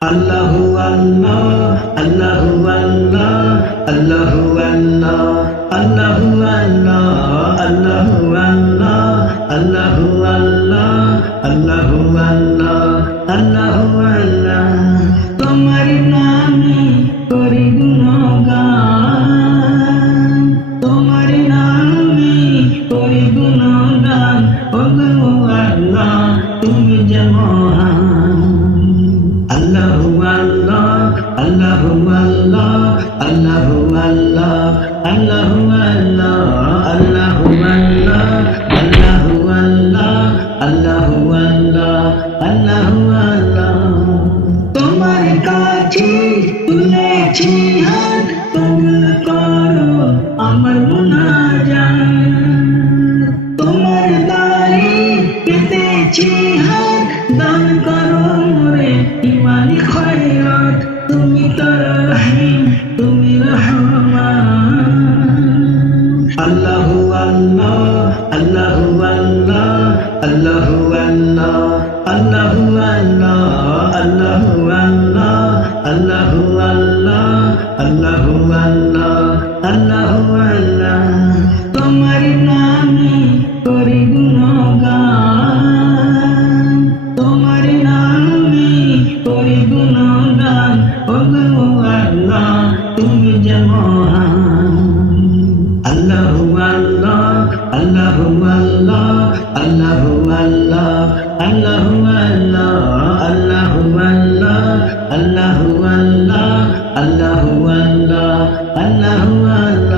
Allahu Allah, Allahu Allah, Allahu Allah, Allahu Allah, Allahu Allah, Allahu Allah, Allahu Allah, Allahu Allah. তোমার নামে করি গুণগান, তোমার নামে করি গুণগান, ওগো আল্লাহ তুমি যে মহান। Allahu Allah, Allahu Allah, Allahu Allah, Allahu Allah, Allahu Allah, Allahu Allah, Allahu Allah, Allahu Allah. তোমার কাছে তুলেছি হাত, কবুল করো আমার মুনাজাত। তোমার দ্বারে পেতেছি হাত, দান করো মোরে ইমানি খয়রাত। তুমি তো রহিম, তুমি Rahman. Allahu Allah, Allahu Allah, Allahu Allah, Allahu Allah, Allahu Allah, Allahu Allah, Allahu Allah, Allahu Allah. তোমার নামে করি গুণগান, তোমার নামে করি গুণগান, ওগো আল্লাহ তুমি যে মহান। Allahu Allah, Allahu Allah, Allahu Allah, Allahu Allah, Allahu Allah, Allahu Allah, Allahu Allah, Allahu Allah.